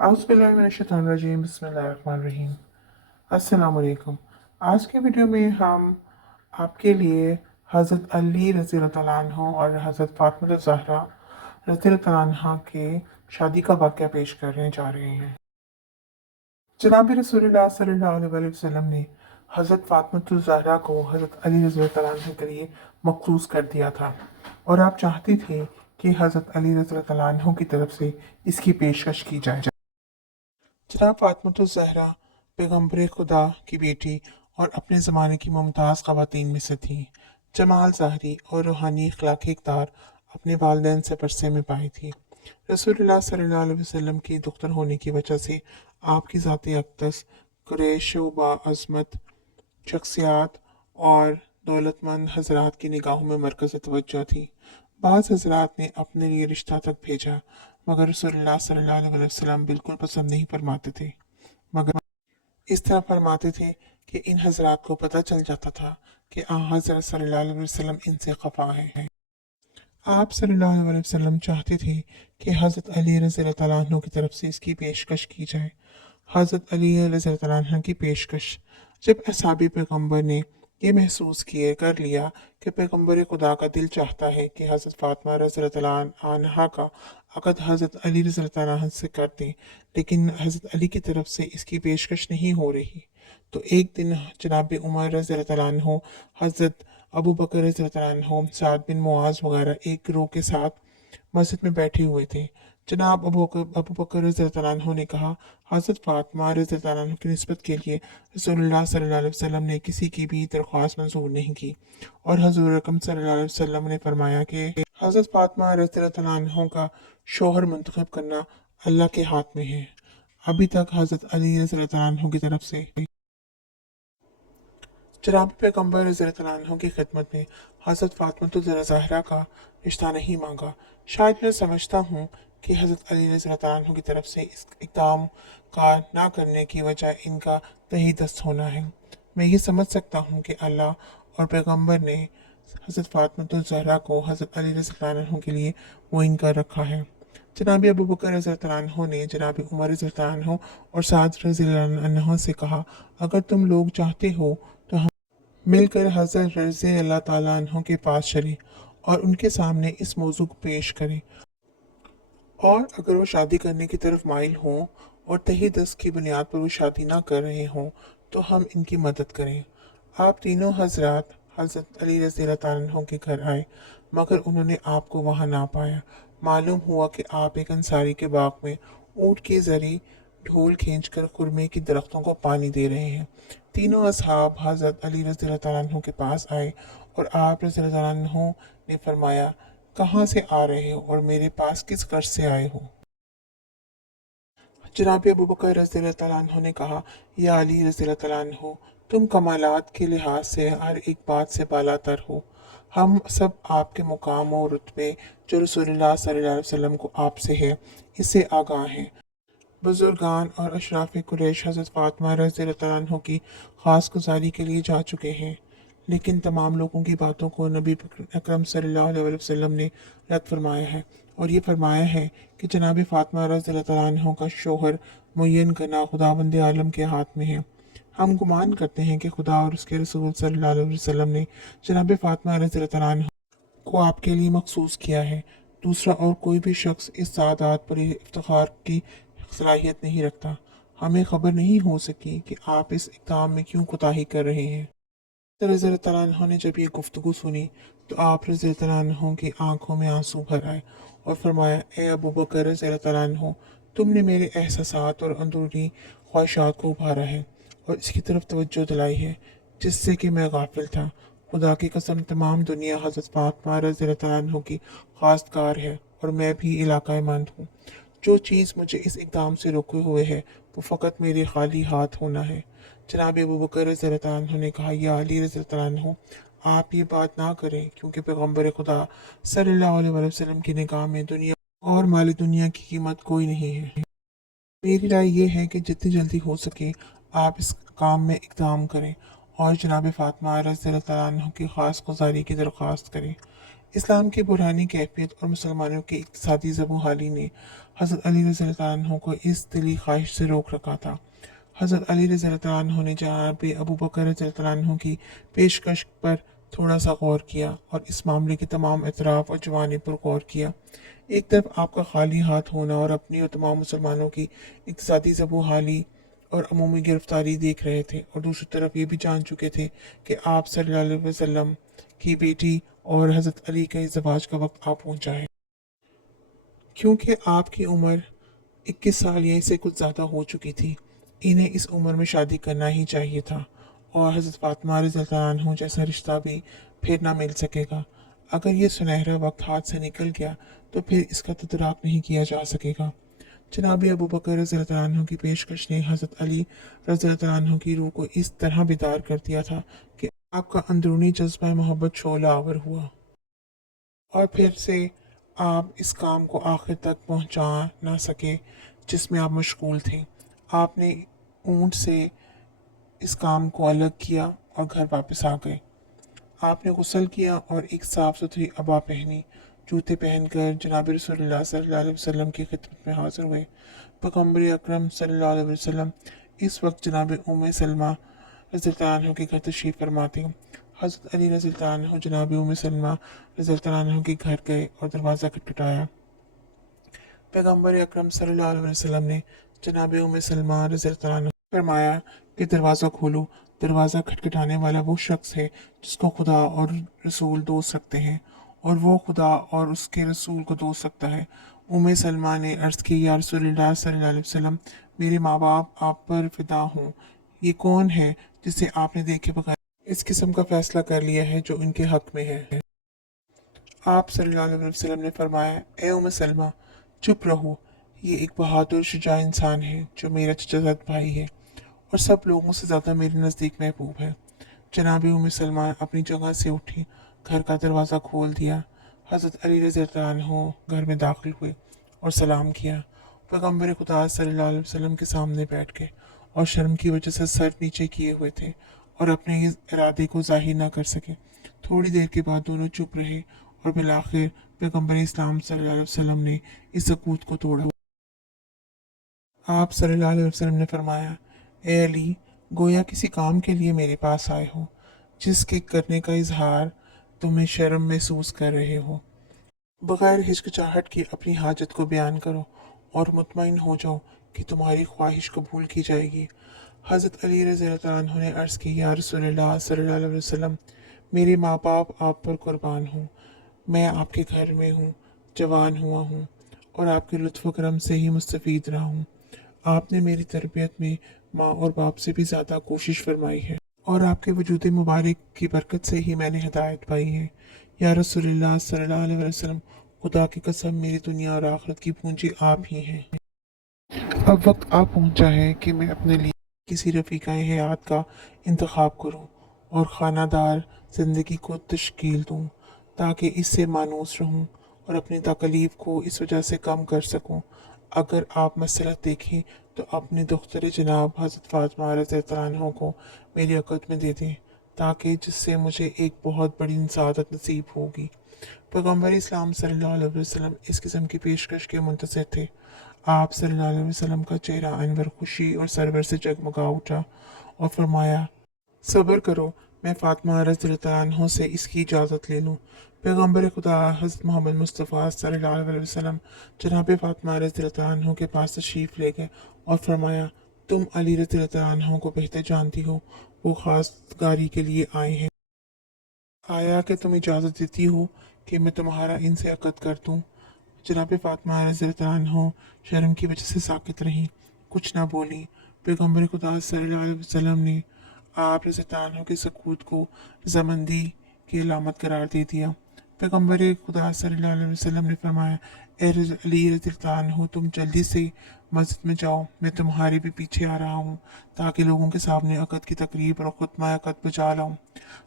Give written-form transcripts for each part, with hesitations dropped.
औज़ुबिल्लाहिमिनश्शैतानिर्रजीम बिस्मिल्लाहिर्रहमानिर्रहीम। अस्सलाम वालेकुम। आज के वीडियो में हम आपके लिए हज़रत अली रज़ी अल्लाह तआला अन्हु और हज़रत फ़ातिमा ज़हरा रज़ी अल्लाह तआला अन्हा के शादी का वाक़या पेश करने जा रहे हैं। जनाब रसूलुल्लाह सल्लल्लाहु अलैहि वसल्लम ने हज़रत फ़ातिमा ज़हरा को हज़रत अली रज़ी अल्लाह तआला अन्हु के लिए मख़सूस कर दिया था और आप चाहते थे कि हज़रत अली रज़ी अल्लाह तआला अन्हु की तरफ से इसकी पेशकश की जाए। जनाब फ़ातिमा ज़हरा पैगम्बर खुदा की बेटी और अपने ज़माने की मुमताज़ ख़वातीन में से थीं। जमाल ज़ाहरी और रूहानी अखलाक़ी इक़्तिदार अपने वालिदैन से वरसे में पाई थी। रसूलुल्लाह सल्लल्लाहु अलैहि वसल्लम की दुख्तर होने की वजह से आपकी ज़ात अक़दस कुरैश व बाअज़मत शख्सियात और दौलतमंद हज़रात की निगाहों में मरकज़ तवज्जो थी। बाज़ हज़रात ने अपने लिए रिश्ता तक भेजा मगर रसूलुल्लाह सल्लल्लाहु अलैहि वसल्लम बिल्कुल पसंद नहीं फरमाते थे, मगर इस तरह फरमाते थे कि इन हज़रात को पता चल जाता था कि हज़रत सल्लल्लाहु अलैहि वसल्लम इनसे खफा हैं। आप सल्लल्लाहु अलैहि वसल्लम चाहते थे कि हज़रत अली रज़ी अल्लाह तआला अन्हु की तरफ से इसकी पेशकश की जाए। हज़रत अली रज़ी अल्लाह तआला अन्हु की पेशकश। जब असहाबी पैगम्बर ने ये महसूस कर लिया कि पैगम्बर खुदा का दिल चाहता है कि हज़रत फ़ातिमा रज़ी अल्लाह तआला अन्हा का अक़द हज़रत अली रज़ी अल्लाह तआला अन्हु से कर दें, लेकिन हज़रत अली की तरफ से इसकी पेशकश नहीं हो रही, तो एक दिन जनाब उमर रज़ी अल्लाह तआला अन्हु, हज़रत अबू बकर रज़ी अल्लाह तआला अन्हु, साद बिन मुआज़ वगैरह एक गिरोह के साथ मस्जिद में बैठे हुए थे। जनाब अबू बकर रज़ी अल्लाह तआला अन्हु ने कहा, हज़रत फ़ातिमा रज़ी अल्लाह तआला अन्हु की निस्बत के लिए रसूलुल्लाह सल्लल्लाहु अलैहि वसल्लम ने किसी की भी दरख्वास्त मंजूर नहीं की और हज़ूर अकरम सल्लल्लाहु अलैहि वसल्लम ने फरमाया कि हज़रत फ़ातिमा रज़ी अल्लाह तआला अन्हु का शौहर मुंतखब करना अल्लाह के हाथ में है। अभी तक हज़रत अली रज़ी अल्लाह तआला अन्हु की तरफ से जनाब पैगम्बर रज़ी अल्लाह तआला अन्हु की खिदमत में हज़रत फ़ातिमा ज़हरा का रिश्ता नहीं मांगा। शायद मैं समझता हूँ कि हज़रत अली रज़ी अल्लाह तआला अन्हु की तरफ से इस इक़दाम का ना करने की वजह इनका तही दस्त होना है। मैं ये समझ सकता हूँ कि अल्लाह और पैगम्बर ने हज़रत फ़ातिमा ज़हरा को हज़रत अली रज़ी अल्लाह तआला अन्हु के लिए मुइन कर रखा है। जनाब अबू बकर रज़ी अल्लाह तआला अन्हु ने जनाब उमर रज़ी अल्लाह तआला अन्हु और साद रज़ी अल्लाह अन्हु से कहा, अगर तुम लोग चाहते हो तो हम मिलकर हज़रत रज़ी अल्लाह तआला अन्हु के पास चलें और उनके सामने इस मौजू को पेश करें, और अगर वो शादी करने की तरफ माइल हों और तही दस्त की बुनियाद पर वो शादी ना कर रहे हों तो हम इनकी मदद करें। आप तीनों हज़रात हज़रत अली रज़ी अल्लाह तआला अन्हु के घर आए, मगर उन्होंने आपको वहाँ ना पाया। मालूम हुआ कि आप एक अंसारी के बाग में ऊँट के ज़रिए ढोल खींचकर खुरमे की दरख्तों को पानी दे रहे हैं। तीनों असहाब हज़रत अली रज़ी अल्लाह तआला अन्हु के पास आए और आप रज़ी अल्लाह तआला अन्हु ने फरमाया, कहाँ से आ रहे हो और मेरे पास किस गर्ज से आए हो? जनाब अबू बकर रज़ी अल्लाह तआला अन्हु ने कहा, या अली रज़ी अल्लाह तआला अन्हु, तुम कमालात के लिहाज से हर एक बात से बालातर हो। हम सब आपके मुकाम और रुतबे जो रसूलुल्लाह सल्लल्लाहु अलैहि वसल्लम को आपसे है इससे आगाह हैं। बुजुर्गान और अशराफ कुरैश हज़रत फ़ातिमा रज़ी अल्लाह तआला अन्हु की ख़ास गुज़ारी के लिए जा चुके हैं, लेकिन तमाम लोगों की बातों को नबी अकरम सल्लल्लाहु अलैहि वसल्लम ने रद्द फरमाया है और ये फरमाया है कि जनाब फ़ातिमा रज़ी अल्लाह तआला अन्हु का शौहर मुय्यन करना खुदावंद आलम के हाथ में है। हम गुमान करते हैं कि खुदा और उसके रसूल सल्लल्लाहु अलैहि वसल्लम ने जनाब फ़ातिमा रज़ी अल्लाह तआला अन्हु को आपके लिए मखसूस किया है। दूसरा और कोई भी शख्स इस सादात पर इफ्तिखार की सलाहियत नहीं रखता। हमें खबर नहीं हो सकी कि आप इस इक़दाम में क्यों कोताही कर रहे हैं। रज़ी अल्लाह तआला अन्हु ने जब ये गुफ्तगू सुनी तो आप रज़ी अल्लाह तआला अन्हु की आंखों में आंसू भर आए और फरमाया, ए अबू बकर रज़ी अल्लाह तआला अन्हु, तुमने मेरे एहसासात और अंदरूनी ख्वाहिशात को उभारा है और इसकी तरफ तवज्जो दिलाई है जिससे कि मैं गाफिल था। खुदा की कसम, तमाम दुनिया हज़रत फ़ातिमा रज़ी अल्लाह तआला अन्हु की खासकार है और मैं भी इलाक़ाए मंद हूँ। जो चीज़ मुझे इस इक़दाम से रोके हुए है वो फ़कत मेरे खाली हाथ होना है। जनाब अबू बकर रज़ी अल्लाह तआला अन्हु ने कहा, या अली रज़ी अल्लाह तआला अन्हु, आप ये बात ना करें क्योंकि पैगम्बर खुदा सल्लल्लाहु अलैहि वसल्लम की निगाह में दुनिया और माली दुनिया की कीमत कोई नहीं है। मेरी राय ये है कि जितनी जल्दी हो सके आप इस काम में इक़दाम करें और जनाब फ़ातिमा रज़ी अल्लाह तआला अन्हु की ख़ास गुज़ारी की दरख्वास्त करें। اسلام کی برہانی کیفیت اور مسلمانوں کی اقتصادی زبوں حالی نے حضرت علی رضی اللہ عنہ کو اس دلی خواہش سے روک رکھا تھا۔ حضرت علی رضی اللہ عنہ نے جناب ابو بکر رضی اللہ عنہ کی پیشکش پر تھوڑا سا غور کیا اور اس معاملے کے تمام اطراف اور جوانب پر غور کیا۔ ایک طرف آپ کا خالی ہاتھ ہونا اور اپنی اور تمام مسلمانوں کی اقتصادی زبوں حالی اور عمومی گرفتاری دیکھ رہے تھے، اور دوسری طرف یہ بھی جان چکے تھے کہ آپ صلی اللہ علیہ وسلم کی بیٹی اور حضرت علی کے ازدواج کا وقت آ پہنچا ہے، کیونکہ آپ کی عمر 21 سال یا اس سے کچھ زیادہ ہو چکی تھی۔ انہیں اس عمر میں شادی کرنا ہی چاہیے تھا، اور حضرت فاطمہ رضی اللہ عنہ جیسا رشتہ بھی پھر نہ مل سکے گا۔ اگر یہ سنہرا وقت ہاتھ سے نکل گیا تو پھر اس کا تدارک نہیں کیا جا سکے گا۔ جناب ابو بکر رضی اللہ عنہ کی پیشکش نے حضرت علی رضی اللہ عنہ کی روح کو اس طرح بیدار کر دیا تھا کہ آپ کا اندرونی جذبہ محبت شعلہ آور ہوا، اور پھر سے آپ اس کام کو آخر تک پہنچا نہ سکے جس میں آپ مشغول تھے۔ آپ نے اونٹ سے اس کام کو الگ کیا اور گھر واپس آ گئے۔ آپ نے غسل کیا اور ایک صاف ستھری عبا پہنی، جوتے پہن کر جناب رسول اللہ صلی اللہ علیہ وسلم کی خدمت میں حاضر ہوئے۔ پیغمبر اکرم صلی اللہ علیہ وسلم اس وقت جناب ام سلمہ رضی اللہ عنہ کے گھر تشریف فرما تھے۔ حضرت علی رضی اللہ عنہ جناب ام سلمہ رضی اللہ عنہ کے گھر گئے اور دروازہ کھٹکھٹایا۔ پیغمبر اکرم صلی اللہ علیہ وسلم نے جناب ام سلمہ رضی اللہ عنہ سے فرمایا کہ دروازہ کھولو۔ دروازہ کھٹکھٹانے والا وہ شخص ہے جس کو خدا اور رسول دوست رکھتے ہیں، اور وہ خدا اور اس کے رسول کو دوست رکھتا ہے۔ ام سلمہ نے عرض کی، یا رسول اللہ صلی اللہ علیہ وسلم، میرے ماں باپ آپ پر فدا ہوں۔ یہ کون ہے جسے آپ نے دیکھے بغیر اس قسم کا فیصلہ کر لیا ہے جو ان کے حق میں ہے؟ آپ صلی اللہ علیہ وسلم نے فرمایا، اے ام سلمہ، چپ رہو، یہ ایک بہادر شجاع انسان ہے جو میرا چچا زاد بھائی ہے اور سب لوگوں سے زیادہ میرے نزدیک محبوب ہے۔ جناب ام سلمہ اپنی جگہ سے اٹھی، گھر کا دروازہ کھول دیا۔ حضرت علی رضی اللہ عنہ گھر میں داخل ہوئے اور سلام کیا۔ پیغمبر خدا صلی اللہ علیہ وسلم کے سامنے بیٹھ گئے اور شرم کی وجہ سے سر نیچے کیے ہوئے تھے اور اپنے اس ارادے کو ظاہر نہ کر سکے۔ تھوڑی دیر کے بعد دونوں چپ رہے اور بالآخر پیغمبر اسلام صلی اللہ علیہ وسلم نے اس سکوت کو توڑا۔ آپ صلی اللہ علیہ وسلم نے فرمایا، اے علی، گویا کسی کام کے لیے میرے پاس آئے ہو جس کے کرنے کا اظہار تمہیں شرم محسوس کر رہے ہو۔ بغیر ہچکچاہٹ کے اپنی حاجت کو بیان کرو اور مطمئن ہو جاؤ کہ تمہاری خواہش قبول کی جائے گی۔ حضرت علی رضی اللہ عنہ نے عرض کی، یا رسول اللہ صلی اللہ علیہ وسلم، میرے ماں باپ آپ پر قربان ہوں، میں آپ کے گھر میں ہوں، جوان ہوا ہوں اور آپ کے لطف و کرم سے ہی مستفید رہا ہوں۔ آپ نے میری تربیت میں ماں اور باپ سے بھی زیادہ کوشش فرمائی ہے، اور آپ کے وجود مبارک کی برکت سے ہی میں نے ہدایت پائی ہے۔ یا رسول اللہ صلی اللہ علیہ وسلم، خدا کی قسم، میری دنیا اور آخرت کی پونجی آپ ہی ہیں۔ اب وقت آ پہنچا ہے کہ میں اپنے لیے کسی رفیقہ حیات کا انتخاب کروں اور خانہ دار زندگی کو تشکیل دوں تاکہ اس سے مانوس رہوں اور اپنی تکلیف کو اس وجہ سے کم کر سکوں۔ اگر آپ مصلحت دیکھیں تو اپنی دختر جناب حضرت فاطمہ رضی اللہ عنہ کو میری عقد میں دے دیں، تاکہ جس سے مجھے ایک بہت بڑی سعادت نصیب ہوگی۔ پیغمبر اسلام صلی اللہ علیہ وسلم اس قسم کی پیشکش کے منتظر تھے۔ آپ صلی اللہ علیہ وسلم کا چہرہ انور خوشی اور سرور سے جگمگا اٹھا اور فرمایا، صبر کرو، میں فاطمہ رضی اللہ عنہ سے اس کی اجازت لے لوں۔ پیغمبر خدا حضرت محمد مصطفیٰ صلی اللہ علیہ وسلم جناب فاطمہ رضی اللہ عنہ کے پاس تشریف لے گئے اور فرمایا، تم علی رضی اللہ عنہ کو بہتر جانتی ہو، وہ خاص گاری کے لیے آئے ہیں۔ آیا کہ تم اجازت دیتی ہو کہ میں تمہارا ان سے عقد کر دوں؟ جناب فاطمہ رضی اللہ عنہ شرم کی وجہ سے ساکت رہیں، کچھ نہ بولی۔ پیغمبر خدا صلی اللہ علیہ وسلم نے آپ رضی اللہ عنہ کے سکوت کو رضامندی کی علامت قرار دے دیا۔ پیغمبر خدا صلی اللہ علیہ وسلم نے فرمایا، اے علی رضی اللہ عنہ، تم جلدی سے مسجد میں جاؤ، میں تمہارے بھی پیچھے آ رہا ہوں تاکہ لوگوں کے سامنے عقد کی تقریب اور خطبہ عقد بجا لاؤں۔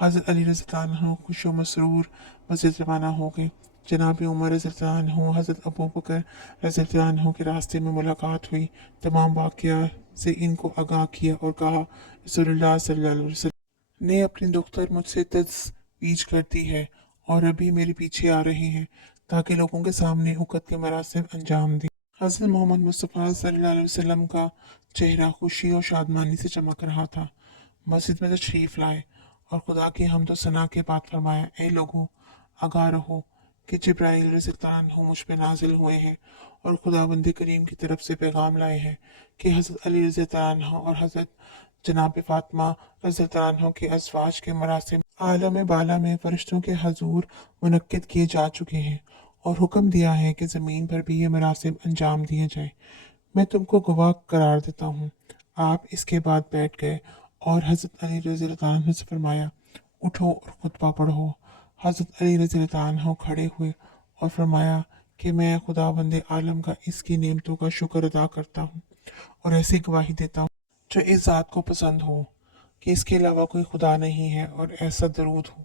حضرت علی رضی اللہ عنہ خوش و مسرور مسجد روانہ ہو گئے۔ جناب عمر رضی اللہ عنہ حضرت ابو بکر رضی اللہ عنہ کے راستے میں ملاقات ہوئی، تمام واقعات سے ان کو آگاہ کیا اور کہا، رسول اللہ صلی اللہ علیہ وسلم نے اپنی دختر مجھ سے تزویج کر دی ہے और अभी मेरे पीछे आ रहे हैं ताकि लोगों के सामने उकत के मरासिम अंजाम दें। हज़रत मोहम्मद मुस्तफ़ा सल्लल्लाहु अलैहि वसल्लम का चेहरा खुशी और शादमानी से चमक रहा था। मस्जिद में तशरीफ़ लाए और खुदा की हमदो सना के बाद फरमाया, ए लोगों, आगाह रहो कि जिब्राइल रज़ियल्लाहु अन्हु मुझ पे नाजिल हुए हैं और खुदावंद करीम की तरफ से पैगाम लाए हैं कि हज़रत अली रज़ियल्लाहु अन्हु और हज़रत जनाब फ़ातिमा रज़ियल्लाहु अन्हा के अज़वाज के मरासिम आलम बाला में फ़रिश्तों के हज़ूर मुनक्किद किए जा चुके हैं और हुक्म दिया है कि ज़मीन पर भी ये मरासिम अंजाम दिए जाएं। मैं तुमको गवाह करार देता हूँ। आप इसके बाद बैठ गए और हज़रत अली रज़ियल्लाहु अन्हु से फरमाया, उठो और खुतबा पढ़ो। हज़रत अली रज़ियल्लाहु अन्हु खड़े हुए और फरमाया कि मैं खुदावंद आलम का इसकी नेमतों का शुक्र अदा करता हूँ और ऐसी गवाही देता हूँ जो इस ज़ात को पसंद हो कि इसके अलावा कोई खुदा नहीं है, और ऐसा दरूद हो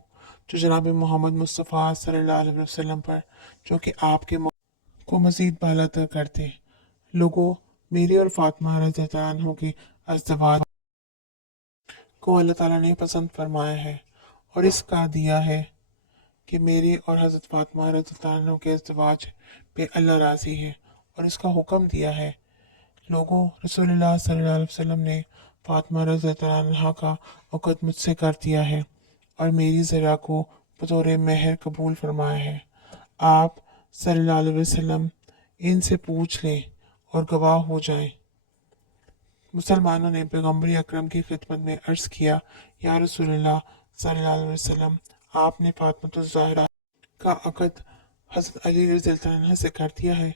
जो जनाब मोहम्मद मुस्तफ़ा सल्लल्लाहु अलैहि वसल्लम पर, जो कि आपके को मज़ीद बाला तर करते। लोगों, मेरे और फातिमा रज़ियल्लाहु अन्हा के अज़दवाज को अल्लाह ताला ने पसंद फरमाया है और इसका दिया है कि मेरे और हज़रत फातिमा रज़ियल्लाहु अन्हा के अज़दवाज पे अल्लाह राज़ी है और इसका हुक्म दिया है। लोगों, रसूलुल्लाह सल्लल्लाहु अलैहि वसल्लम ने फातिमा रज़ियल्लाहु अन्हा का उक़द मुझसे कर दिया है और मेरी ज़रा को बतौर मेहर कबूल फरमाया है। आप सल्लल्लाहु अलैहि वसल्लम इनसे पूछ लें और गवाह हो जाएं। मुसलमानों ने पैगम्बर अकरम की खिदमत में अर्ज़ किया, या रसूलुल्लाह सल्लल्लाहु अलैहि वसल्लम, आपने फातिमा ज़हरा का अक़द हज़रत अली रज़ियल्लाहु अन्हा से कर दिया है?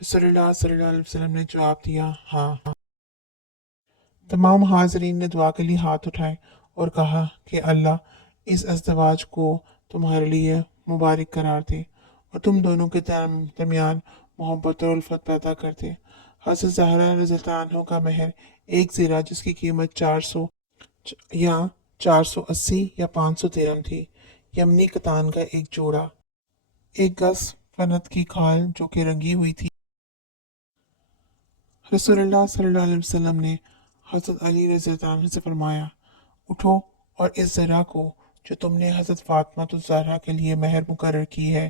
रसूलुल्लाह सल्लल्लाहु अलैहि वसल्लम ने जवाब दिया, हाँ। तमाम हाज़रीन ने दुआ के लिए हाथ उठाए और कहा कि अल्लाह इस अज़दवाज को तुम्हारे लिए मुबारक करार दे और तुम दोनों के दरमियान मोहब्बत और उल्फत पैदा कर दे। हज़रत ज़हरा रज़ियल्लाहु अन्हा का महर एक ज़ीरा, जिसकी कीमत 400 या 480 या 500 दिरहम थी, यमनी कतान का एक जोड़ा, एक गज फनत की खाल जो कि रंगी हुई थी। रसूलुल्लाह सल्लल्लाहु अलैहि वसल्लम ने हज़रत अली रज़ियल्लाहु अन्हु से फरमाया, उठो और इस ज़रा को जो तुमने हज़रत फातिमा ज़हरा के लिए महर मुकर्रर की है,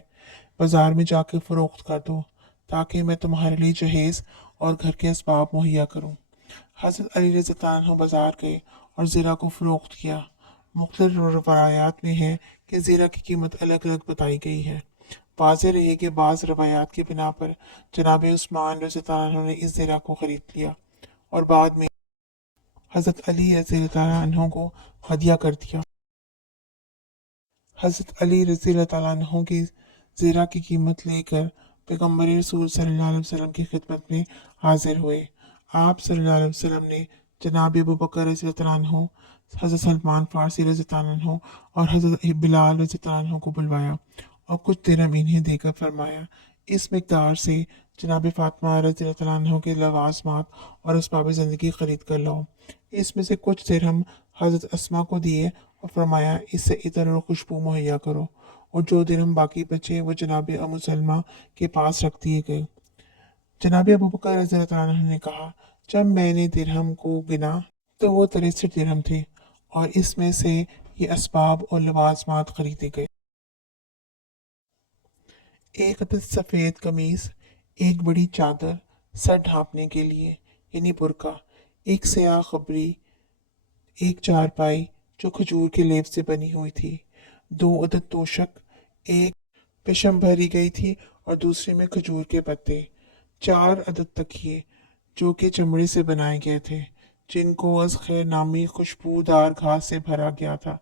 बाजार में जाके फ़रोख्त कर दो ताकि मैं तुम्हारे लिए जहेज़ और घर के असबाब मुहैया करूं। हज़रत अली रज़ियल्लाहु अन्हु बाजार गए और ज़रा को फ़रोख्त किया। मुख्तलिफ रवायात में है कि ज़रा की कीमत अलग अलग बताई गई है। वाज़ेह रहे कि बाज़ रवायात की बिना पर जनाब उस्मान रज़ियल्लाहु अन्हु ने इस ज़रा को ख़रीद लिया और बाद में हज़रत अली रज़ियल्लाहु अन्हु को हदिया कर दिया। हज़रत अली रज़ियल्लाहु अन्हु की ज़रा की कीमत लेकर पैगम्बर रसूल सल्लल्लाहु अलैहि वसल्लम की खिदमत में हाजिर हुए। आप सल्लल्लाहु अलैहि वसल्लम ने जनाब अबू बकर रज़ियल्लाहु अन्हु, हज़रत सलमान फ़ारसी रज़ियल्लाहु अन्हु और हज़रत बिलाल रज़ियल्लाहु अन्हु को बुलवाया और कुछ दिरहम इन्हें देकर फरमाया, इस मिक़दार से जनाब फ़ातिमा रज़ियल्लाहु अन्हा के लवाज़मात और असबाब ज़िंदगी ख़रीद कर लाओ। इसमें से कुछ दिरहम हज़रत अस्मा को दिए और फरमाया, इससे इतर और खुशबू मुहैया करो, और जो दिरहम बाकी बचे वो जनाब अम्मु सलमा के पास रख दिए गए। जनाब अबू बकर रज़ियल्लाहु अन्हु ने कहा, जब मैंने दिरहम को गिना तो वो 63 दिरहम थे और इसमें से ये असबाब और लवाज़मात खरीदे गए। एक अदद सफ़ेद कमीज, एक बड़ी चादर सर ढांपने के लिए यानी बुरका, एक स्याह खबरी, एक चारपाई जो खजूर के लेप से बनी हुई थी, 2 अदद तोशक, एक पेशम भरी गई थी और दूसरे में खजूर के पत्ते, 4 अदद तकिए जो कि चमड़े से बनाए गए थे, जिनको अज़ खैर नामी खुशबूदार घास से भरा गया था,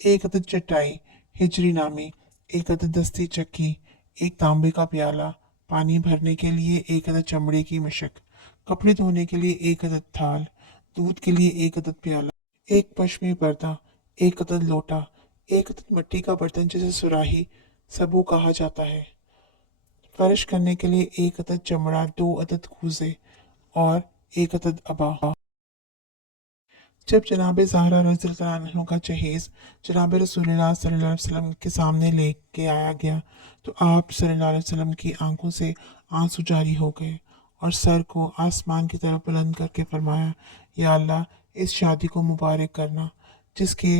1 अदद चटाई हिजरी नामी, 1 अदद दस्ती चक्की, एक तांबे का प्याला, पानी भरने के लिए 1 अदद चमड़े की मशक, कपड़े धोने के लिए 1 अदद थाल, दूध के लिए 1 अदद प्याला, एक पश्मी पर्दा, 1 अदद लोटा, 1 अदद मिट्टी का बर्तन जिसे सुराही सबू कहा जाता है, फर्श करने के लिए 1 अदद चमड़ा, 2 अदद कूजे और 1 अदद अबा। जब जनाब ज़हरा रज़ियल्लाहु अन्हा का जहेज़ जनाब रसूलुल्लाह सल्लल्लाहु अलैहि वसल्लम के सामने लेके आया गया तो आप सल्लल्लाहु अलैहि वसल्लम की आंखों से आंसू जारी हो गए और सर को आसमान की तरफ बुलंद करके फरमाया, या अल्लाह, इस शादी को मुबारक करना जिसके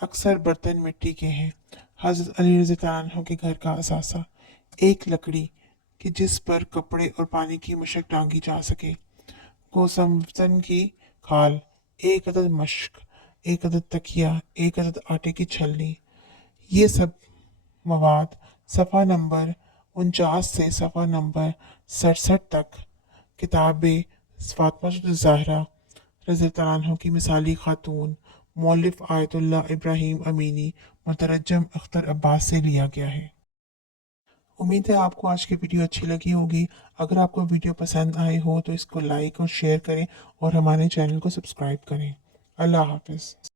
अक्सर बर्तन मिट्टी के हैं। हज़रत अली रज़ी अल्लाह अन्हु के घर का असासा, एक लकड़ी कि जिस पर कपड़े और पानी की मशक टांगी जा सके, गोसमतन की खाल, एक अदद मश्क, एक अदद तकिया, एक अदद आटे की छलनी। ये सब मवाद सफ़ा नंबर 49 से सफ़ा नंबर 67 तक किताब फ़ातिमा ज़हरा रज़ी अल्लाह अन्हा की मिसाली खातून मौलिफ आयतुल्लाह इब्राहिम अमीनी मुतरजम अख्तर अब्बास से लिया गया है। उम्मीद है आपको आज की वीडियो अच्छी लगी होगी। अगर आपको वीडियो पसंद आई हो तो इसको लाइक और शेयर करें और हमारे चैनल को सब्सक्राइब करें। अल्लाह हाफ़िज़।